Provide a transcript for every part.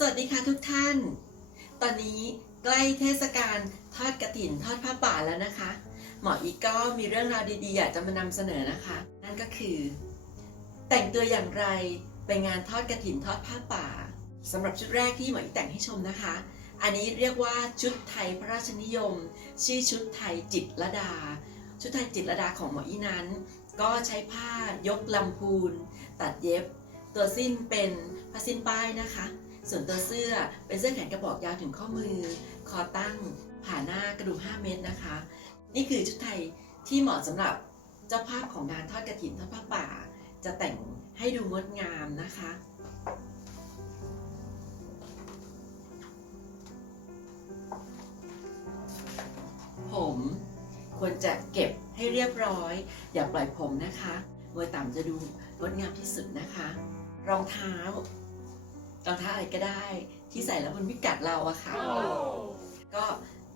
สวัสดีค่ะทุกท่าน ตอนนี้ใกล้เทศกาลทอดกระถินทอดผ้าป่าแล้วนะคะ หมออีกก็มีเรื่องราวดีๆ อยากจะมานำเสนอนะคะ นั่นก็คือ แต่งตัวอย่างไรไปงานทอดกระถินทอดผ้าป่าสำหรับชุดแรกที่หมออีกแต่งให้ชมนะคะ อันนี้เรียกว่าชุดไทยพระราชนิยม ชื่อชุดไทยจิตรลดา ชุดไทยจิตรลดาของหมออีนั้น ก็ใช้ผ้ายกลำพูน ตัดเย็บ ตัวสิ้นเป็นผ้าสิ้นป้ายนะคะ ส่วนตัวเสื้อเป็นเสื้อแขนกระบอกยาวถึงข้อมือ คอตั้ง ผ่าหน้ากระดุม5เมตรนะคะ นี่คือชุดไทยที่เหมาะสำหรับเจ้าภาพของงานทอดกระถินทอดผ้าป่า จะแต่งให้ดูงดงามนะคะ ผมควรจะเก็บให้เรียบร้อย อย่าปล่อยผมนะคะมวยต่ำจะดูงดงามที่สุดนะคะ รองเท้า รองเท้าอะไรก็ได้ ที่ใส่แล้วมันไม่กัดเราอะค่ะ ก็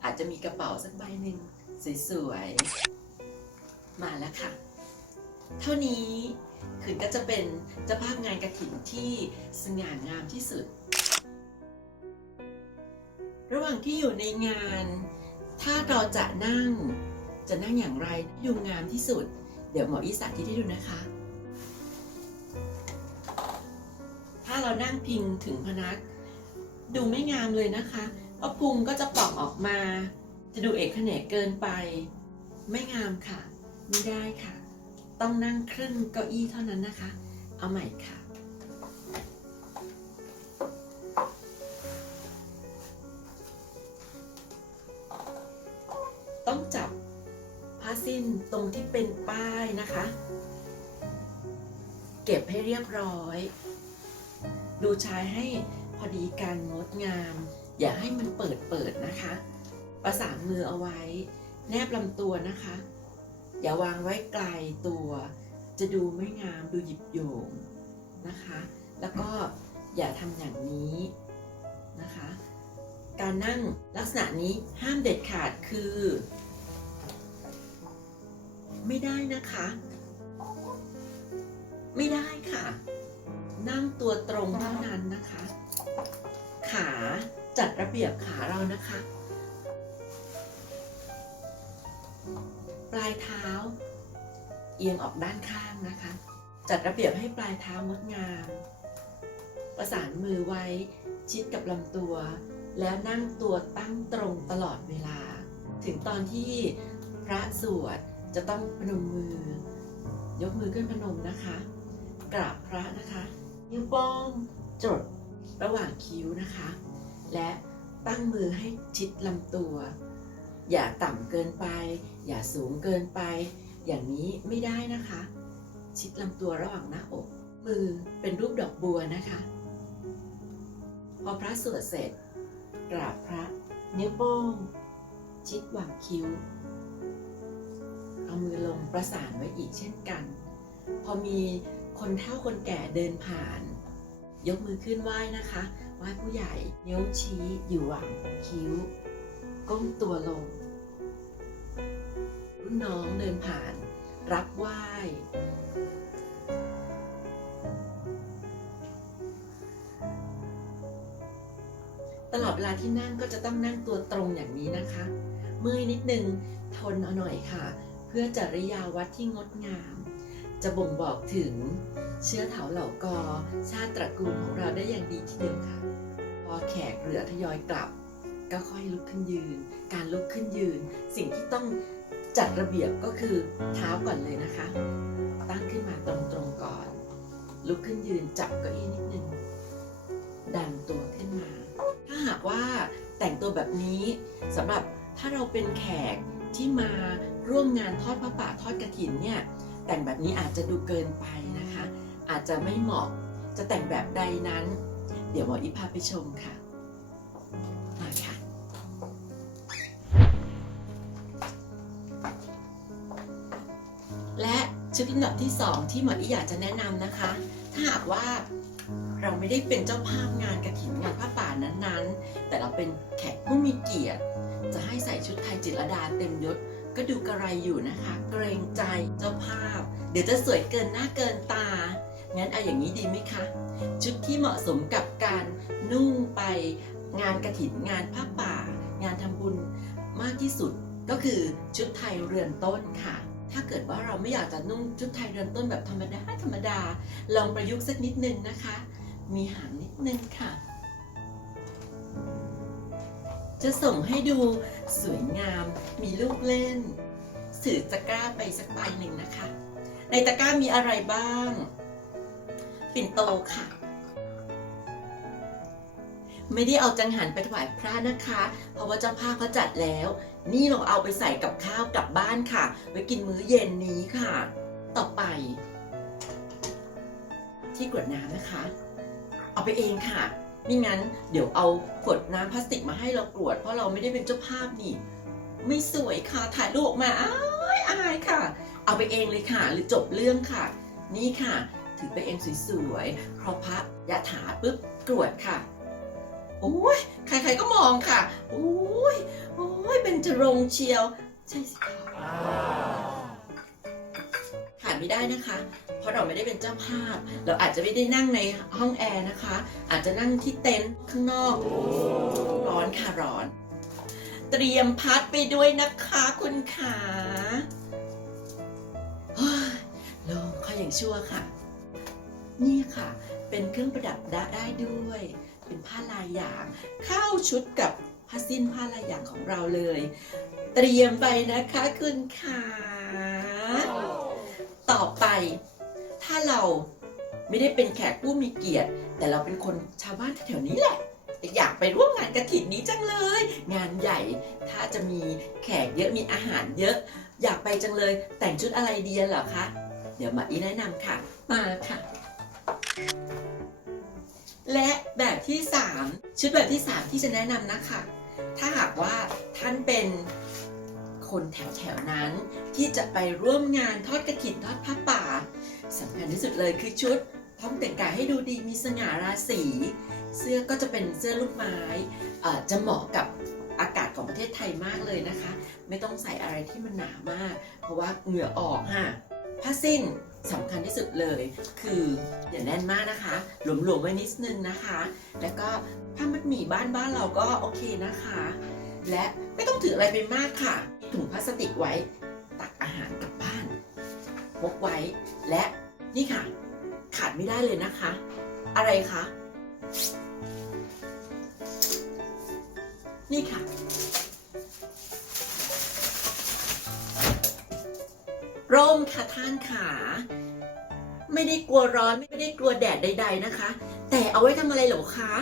อาจจะมีกระเป๋าสักใบหนึ่งสวยๆ มาแล้วค่ะ เท่านี้คืนก็จะเป็นเจ้าภาพงานกระถิ่นที่สง่างามที่สุด ระหว่างที่อยู่ในงาน ถ้าเราจะนั่งจะนั่งอย่างไรให้ดูงามที่สุด เดี๋ยวหมออีสาธิตให้ดูนะคะ เรานั่งพิงถึงพนัก ดูไม่งามเลยนะคะเพราะพุงก็จะป่องออกมา จะดูเอกเขนกเกินไป ไม่งามค่ะ ไม่ได้ค่ะ ต้องนั่งครึ่งเก้าอี้เท่านั้นนะคะ เอาใหม่ค่ะต้องจับผ้าสิ้นตรงที่เป็นป้ายนะคะ เก็บให้เรียบร้อย ดูชายให้พอดีการงดงาม อย่าให้มันเปิดเปิดนะคะ ประสานมือเอาไว้ แนบลำตัวนะคะ อย่าวางไว้ไกลตัว จะดูไม่งามดูหยิบโยงนะคะ แล้วก็อย่าทำอย่างนี้นะคะ การนั่งลักษณะนี้ห้ามเด็ดขาดคือ ไม่ได้นะคะ ไม่ได้ค่ะ นั่งตัวตรงเท่านั้นนะคะ ขาจัดระเบียบขาเรานะคะ ปลายเท้า เอียงออกด้านข้างนะคะ จัดระเบียบให้ปลายเท้างดงาม ประสานมือไว้ชิดกับลำตัว แล้วนั่งตัวตั้งตรงตลอดเวลา ถึงตอนที่พระสวดจะต้องพนมมือ ยกมือขึ้นพนมนะคะกราบพระนะคะ นิ้วโป้งจดระหว่างคิ้วนะคะ และตั้งมือให้ชิดลำตัว อย่าต่ำเกินไป อย่าสูงเกินไป อย่างนี้ไม่ได้นะคะ ชิดลำตัวระหว่างหน้าอก มือเป็นรูปดอกบัวนะคะ พอพระสวดเสร็จกราบพระนิ้วโป้ง ชิดหว่างคิ้ว เอามือลงประสานไว้อีกเช่นกัน พอมี คนเฒ่าคนแก่เดินผ่าน ยกมือขึ้นไหว้นะคะไหว้ผู้ใหญ่นิ้วชี้อยู่หว่างคิ้ว ก้มตัวลงรุ่นน้องเดินผ่าน รับไหว้ตลอดเวลาที่นั่งก็จะต้องนั่งตัวตรงอย่างนี้นะคะ เมื่อยนิดนึงทนเอาหน่อยค่ะ เพื่อจริยาวัดที่งดงาม จะบ่งบอกถึงเชื้อเถาเหล่ากอ ชาติตระกูลของเราได้อย่างดีทีเดียวค่ะ พอแขกเรือทยอยกลับ ก็ค่อยลุกขึ้นยืน การลุกขึ้นยืน สิ่งที่ต้องจัดระเบียบก็คือเท้าก่อนเลยนะคะ ตั้งขึ้นมาตรงๆก่อน ลุกขึ้นยืนจับเก้าอี้นิดนึง ดันตัวขึ้นมา ถ้าหากว่าแต่งตัวแบบนี้สำหรับถ้าเราเป็นแขกที่มาร่วมงานทอดพระป่าทอดกระถินเนี่ย แต่งแบบนี้อาจจะดูเกินไปนะคะ อาจจะไม่เหมาะจะแต่งแบบใดนั้น เดี๋ยวหมออีพาไปชมค่ะมาค่ะและชุดลำดับที่ 2 ที่หมออีอยากจะแนะนำนะคะ ถ้าหากว่าเราไม่ได้เป็นเจ้าภาพงานกระถิ่นงานผ้าป่านั้นๆ แต่เราเป็นแขกผู้มีเกียรติ จะให้ใส่ชุดไทยจิตรดาเต็มยศ ก็ดูกระไรอยู่นะคะ เกรงใจเจ้าภาพ เดี๋ยวจะสวยเกินหน้าเกินตา งั้นเอาอย่างนี้ดีไหมคะ ชุดที่เหมาะสมกับการนุ่งไปงานกระถินงานผ้าป่า งานทำบุญมากที่สุดก็คือชุดไทยเรือนต้นค่ะ ถ้าเกิดว่าเราไม่อยากจะนุ่งชุดไทยเรือนต้นแบบธรรมดาธรรมดา ลองประยุกต์สักนิดนึงนะคะ มีหางนิดนึงค่ะ จะส่งให้ดูสวยงาม มีลูกเล่น สื่อตะกร้าไปสักใบหนึ่งนะคะ ในตะกร้ามีอะไรบ้าง ปิ่นโตค่ะ ไม่ได้เอาจังหันไปถวายพระนะคะ เพราะว่าเจ้าภาพเขาจัดแล้ว นี่เราเอาไปใส่กับข้าวกลับบ้านค่ะ ไว้กินมื้อเย็นนี้ค่ะ ต่อไป ที่กรวดน้ำนะคะ เอาไปเองค่ะ ไม่งั้นเดี๋ยวเอาขวดน้ำพลาสติกมาให้เรากรวด เพราะเราไม่ได้เป็นเจ้าภาพนี่ ไม่สวยค่ะ ถ่ายรูปออกมาอายอายค่ะ เอาไปเองเลยค่ะ หรือจบเรื่องค่ะ นี่ค่ะ ถือไปเองสวยๆเพราะพระยะถาปุ๊บกรวดค่ะโอ้ยใครๆก็มองค่ะโอ้ยโอ้ยเป็นจรงค์เชียว ใช่สิคะขาดไม่ได้นะคะ เพราะเราไม่ได้เป็นเจ้าภาพ เราอาจจะไม่ได้นั่งในห้องแอร์นะคะ อาจจะนั่งที่เต็นท์ข้างนอก ร้อนค่ะร้อน เตรียมพัดไปด้วยนะคะคุณขาเฮ้ยลงค่อยอย่างชั่วค่ะ นี่ค่ะ เป็นเครื่องประดับได้ได้ด้วย เป็นผ้าลายอย่าง เข้าชุดกับผ้าสิ้นผ้าลายอย่างของเราเลย เตรียมไปนะคะคุณขาต่อไป ถ้าเราไม่ได้เป็นแขกผู้มีเกียรติ แต่เราเป็นคนชาวบ้านแถวๆนี้แหละอยากไปร่วมงานกระถิ่นนี้จังเลย งานใหญ่ถ้าจะมีแขกเยอะมีอาหารเยอะ อยากไปจังเลย แต่งชุดอะไรดีเหรอคะเดี๋ยวมาอีแนะนำค่ะ มาค่ะ และแบบที่ 3 ชุดแบบที่ 3 ที่จะแนะนำนะคะ ถ้าหากว่าท่านเป็นคนแถวแถวๆนั้น ที่จะไปร่วมงานทอดกระถิ่นทอดผ้าป่า สำคัญที่สุดเลยคือชุดต้องแต่งกายให้ดูดีมีสง่าราศี เสื้อก็จะเป็นเสื้อลูกไม้จะเหมาะกับอากาศของประเทศไทยมากเลยนะคะ ไม่ต้องใส่อะไรที่มันหนามาก เพราะว่าเหงื่อออกฮะผ้าสิ้นสำคัญที่สุดเลย คืออย่าแน่นมากนะคะ หลวมๆไว้นิดนึงนะคะ แล้วก็ผ้ามัดหมี่บ้านบ้านเราก็โอเคนะคะ และไม่ต้องถืออะไรไปมากค่ะถุงพลาสติกไว้ตักอาหารกลับบ้านพกไว้และ นี่ค่ะ ขาดไม่ได้เลยนะคะ อะไรคะ นี่ค่ะ ร่มค่ะท่านขา ไม่ได้กลัวร้อนไม่ได้กลัวแดดใด ๆนะคะ แต่เอาไว้ทำอะไรหรอคะ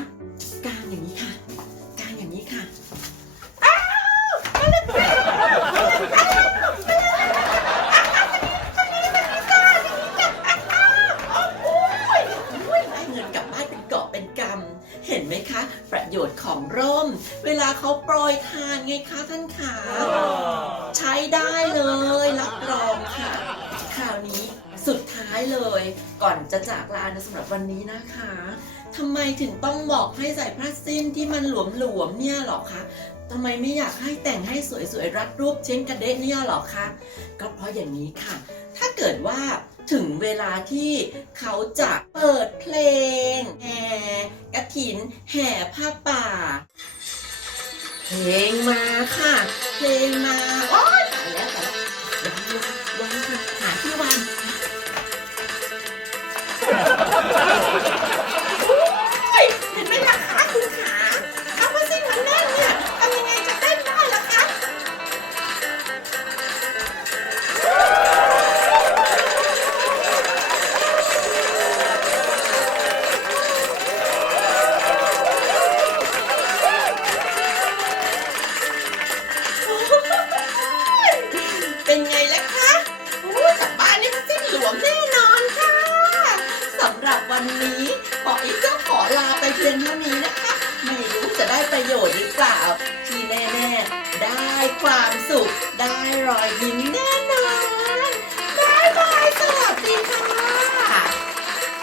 วลาเขาโปรยทานไงคะท่านขาใช้ได้เลยรับรองค่ะคราวนี้สุดท้ายเลยก่อนจะจากลานะสำหรับวันนี้นะคะทำไมถึงต้องบอกให้ใส่ผ้าสิ้นที่มันหลวมๆเนี่ยหรอคะทำไมไม่อยากให้แต่งให้สวยๆรัดรูปเช้งกระเดะเนี่ยหรอคะก็เพราะอย่างนี้ค่ะ ถ้าเกิดว่าถึงเวลาที่เขาจะเปิดเพลงแห่กระถินแห่ผ้าป่า เพลงมาค่ะ เพลงมาโอ๊ วันนี้ขออีกก็ขอลาไปเพียงเท่านี้นะคะ ไม่รู้จะได้ประโยชน์หรือเปล่า ที่แน่ ๆ ได้ความสุข ได้รอยยิ้มแน่นอน